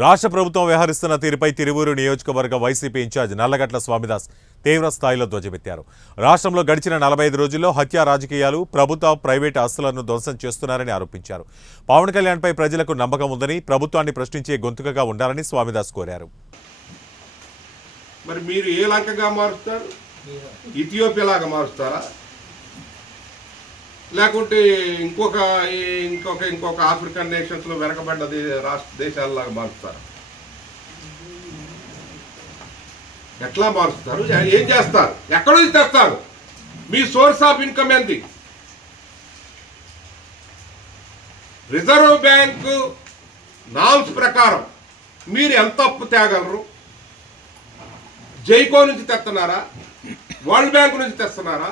రాష్ట్ర ప్రభుత్వం వ్యవహరిస్తున్న తీరుపై తిరువూరు నియోజకవర్గ వైసీపీ ఇన్ఛార్జ్ నల్లగట్ల స్వామిదాస్ తీవ్ర స్థాయిలో ధ్వజమెత్తారు. రాష్ట్రంలో గడిచిన 45 రోజుల్లో హత్యా రాజకీయాలు, ప్రభుత్వ ప్రైవేటు ఆస్తులను ధ్వంసం చేస్తున్నారని ఆరోపించారు. పవన్ కళ్యాణ్పై ప్రజలకు నమ్మకం ఉందని, ప్రభుత్వాన్ని ప్రశ్నించే గొంతుకగా ఉండాలని స్వామిదాస్ కోరారు. మరి మీరు ఏ లంకగా మారుస్తారు? ఇథియోపియా లాగా మారుస్తారా? లేకుంటే ఇంకొక ఆఫ్రికన్ నేషన్స్లో వెనకబడ్డ దేశాలలాగా మారుస్తారు? ఎట్లా మారుస్తారు? ఏం చేస్తారు? ఎక్కడ నుంచి తెస్తారు? మీ సోర్స్ ఆఫ్ ఇన్కమ్ ఏంటి? రిజర్వ్ బ్యాంకు నామ్స్ ప్రకారం మీరు ఎంత అప్పు తేగలరు? జైకో నుంచి తెస్తున్నారా? వరల్డ్ బ్యాంక్ నుంచి తెస్తున్నారా?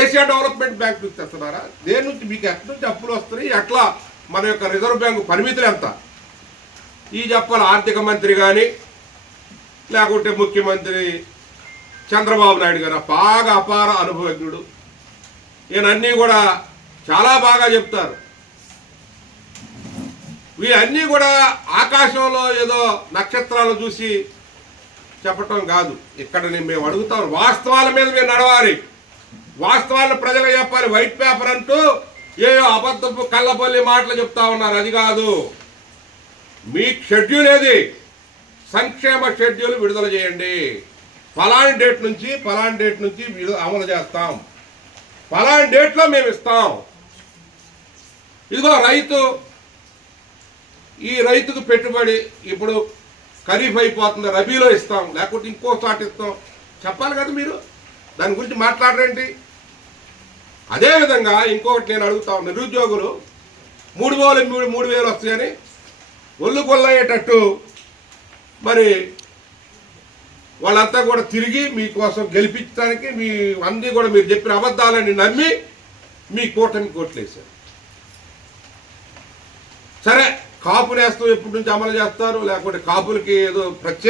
ఏషియా డెవలప్మెంట్ బ్యాంక్ నుంచి తెస్తున్నారా? దేని నుంచి మీకు ఎక్కడి నుంచి అప్పులు వస్తున్నాయి? ఎట్లా మన యొక్క రిజర్వ్ బ్యాంకు పరిమితులు ఎంత? ఈ చెప్పాలి. ఆర్థిక మంత్రి కానీ లేకుంటే ముఖ్యమంత్రి చంద్రబాబు నాయుడు గారు బాగా అపార అనుభవజ్ఞుడు. ఈయనన్నీ కూడా చాలా బాగా చెప్తారు. వీరన్నీ కూడా ఆకాశంలో ఏదో నక్షత్రాలు చూసి చెప్పటం కాదు. ఇక్కడ మేము అడుగుతాం, వాస్తవాల మీద మీరు నడవాలి, వాస్తవాలను ప్రజలకు చెప్పాలి. వైట్ పేపర్ అంటూ ఏయో అబద్ధపు కళ్ళబొల్లి మాటలు చెప్తా ఉన్నారు. అది కాదు. మీ షెడ్యూల్ ఏది? సంక్షేమ షెడ్యూల్ విడుదల చేయండి. ఫలాని డేట్ నుంచి అమలు చేస్తాం, ఫలాని డేట్లో మేము ఇస్తాం. ఇదిగో రైతు, ఈ రైతుకు పెట్టుబడి ఇప్పుడు ఖరీఫ్ అయిపోతుంది, రబీలో ఇస్తాం, లేకపోతే ఇంకో చోట ఇస్తాం చెప్పాలి కదా. మీరు దాని గురించి మాట్లాడరేంటి? అదేవిధంగా ఇంకొకటి నేను అడుగుతాను, నిరుద్యోగులు 3,000 వస్తాయని ఒళ్ళు కొల్లయ్యేటట్టు మరి వాళ్ళంతా కూడా తిరిగి మీకోసం గెలిపించడానికి మీ అన్నీ కూడా మీరు చెప్పిన అబద్ధాలని నమ్మి మీ కూటమి కోట్లేశారు. సరే, కాపు నేస్తం ఎప్పటి నుంచి అమలు చేస్తారు? లేకపోతే కాపులకి ఏదో ప్రత్యేక